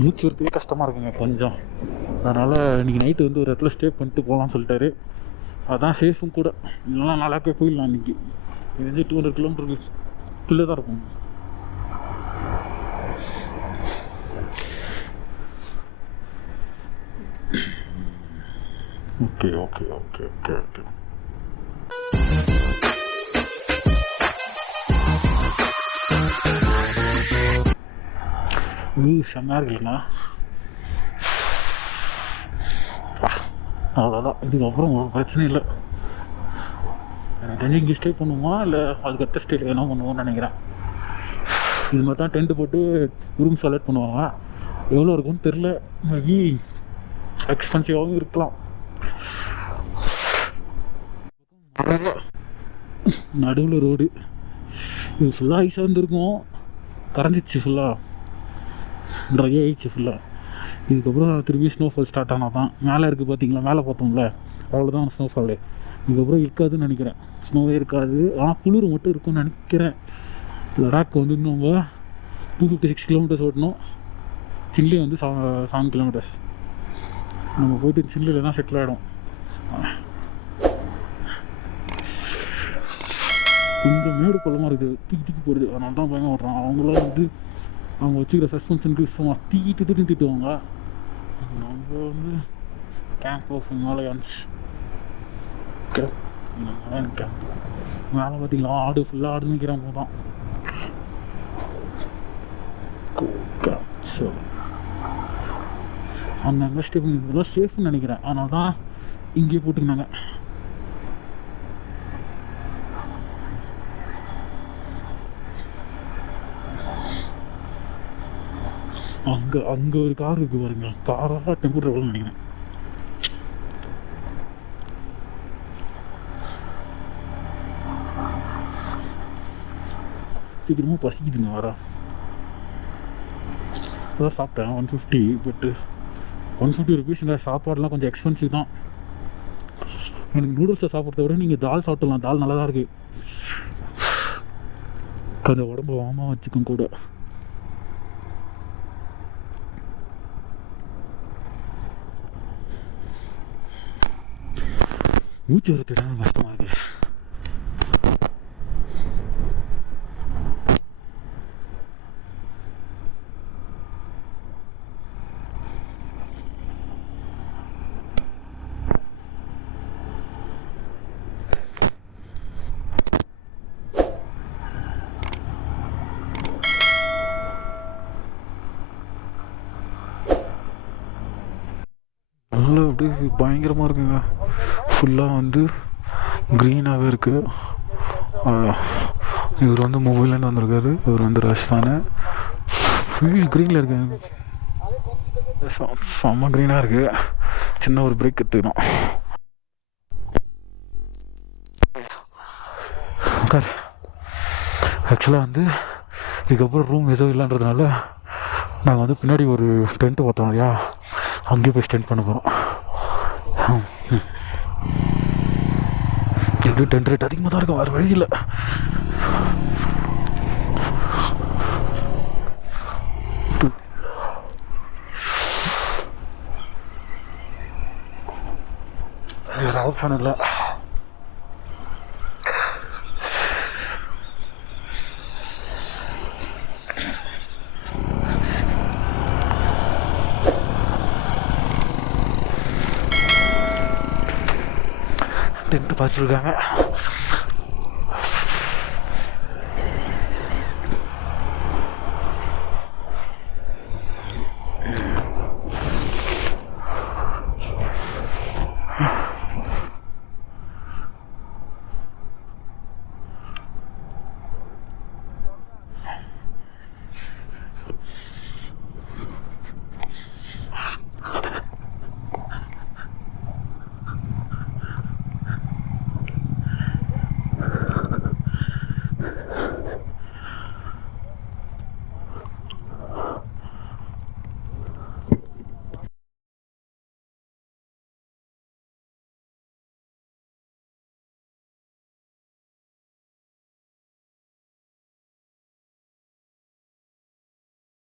மூச்சு வரத்துக்கே கஷ்டமாக இருக்குங்க கொஞ்சம். அதனால் இன்றைக்கி நைட்டு வந்து ஒரு இடத்துல ஸ்டே பண்ணிட்டு போகலான்னு சொல்லிட்டாரு. அதுதான் சேஃபும் கூட. இல்லைனா நாளாக்கே போயிடலாம் இன்றைக்கி. இது வந்து 200 கிலோமீட்டருக்குள்ளே தான் இருக்கும். Okay okay okay okay okay. செம்மையாக இருக்குல்லண்ணா. அவ்வளோதான், இதுக்கப்புறம் ஒரு பிரச்சனையும் இல்லை. எனக்கு தெரிஞ்சு இங்கே ஸ்டே பண்ணுவோமா இல்லை அதுக்கடுத்த ஸ்டேயில் என்ன பண்ணுவோம்னு நினைக்கிறேன். இது மாதிரி தான் டென்ட்டு போட்டு ரூம் செலக்ட் பண்ணுவாங்க. எவ்வளோ இருக்குன்னு தெரில. மேபி எக்ஸ்பென்சிவாகவும் இருக்கலாம். நடுவில் ரோடு இது ஃபுல்லாக ஐஸாக இருந்திருக்கும். கரைஞ்சிச்சு, ஃபுல்லாக ட்ரை ஆகிடுச்சு ஃபுல்லாக. இதுக்கப்புறம் திருப்பி ஸ்னோஃபால் ஸ்டார்ட் ஆனால் தான். மேலே இருக்குது பார்த்தீங்களா, மேலே பார்த்தோம்ல, அவ்வளோதான் ஸ்னோஃபாலு. இதுக்கப்புறம் இருக்காதுன்னு நினைக்கிறேன். ஸ்னோவே இருக்காது, ஆனால் குளிர் மட்டும் இருக்கும்னு நினைக்கிறேன். லடாக் வந்து நம்ம 256 கிலோமீட்டர்ஸ் ஓட்டணும். சில்லி வந்து 7 கிலோமீட்டர்ஸ். நம்ம போய்ட்டு சில்லில் தான் செட்டில் ஆகிடும். கொஞ்சம் மேடு பள்ளமாக இருக்குது, தூக்கி போடுது. அதனால தான் பயங்கர ஓட்டுறான். அவங்களாம் வந்து அவங்க வச்சுக்கிற சஸ்பென்ஷனுக்கு சும்மா திட்டுவாங்க. நம்ம வந்து கேம்ப் ஆஃப் ஹிமாலயன்ஸ் கேம்ப். மேலே பார்த்தீங்களா, ஆடு ஃபுல்லாக ஆடு நிற்கிறாங்க தான். அந்த அங்கே ஸ்டே பண்ணிக்கிறதுலாம் சேஃப்னு நினைக்கிறேன். அதனால தான் இங்கேயே போட்டுக்கினாங்க. அங்கே ஒரு கார் இருக்குது பாருங்க. காராக டெம்போ ட்ராவல்னு நினைக்கிறேன். சீக்கிரமாக பசிக்குதுங்க வர. அதான் சாப்பிட்டேன் 150. பட்டு 150 ருபீஸ். இந்த சாப்பாடுலாம் கொஞ்சம் எக்ஸ்பென்சிவ் தான். எனக்கு நூடுல்ஸை சாப்பிட்றத விட நீங்கள் தால் சாப்பிட்லாம். தால் நல்லா தான் இருக்குது. கொஞ்சம் உடம்பு வாமாக வச்சுக்கும் கூட. மூச்சு வரத்துக்கு கஷ்டமாக இருக்குது. நல்லா அப்படியே பயங்கரமாக இருக்குங்க. ஃபுல்லாக வந்து க்ரீனாகவே இருக்குது. இவர் வந்து மும்பைலேருந்து வந்திருக்காரு. இவர் வந்து ராஜஸ்தானு. ஃபுல் க்ரீனில் இருக்கு. செம்ம க்ரீனாக இருக்குது. சின்ன ஒரு பிரேக் எடுத்துக்கணும். ஆக்சுவலாக வந்து இதுக்கப்புறம் ரூம் எதுவும் இல்லைன்றதுனால நாங்கள் வந்து பின்னாடி ஒரு டென்ட்டு பார்த்தோம் இல்லையா, அங்கேயே போய் ஸ்டெண்ட் பண்ண போகிறோம். எப்படியும் டென்ட் ரேட் அதிகமாக தான் இருக்கும், வேறு வழியில். வேறு ஆப்ஷன் இல்லை. டென்ட்டு பார்த்துருக்காங்க.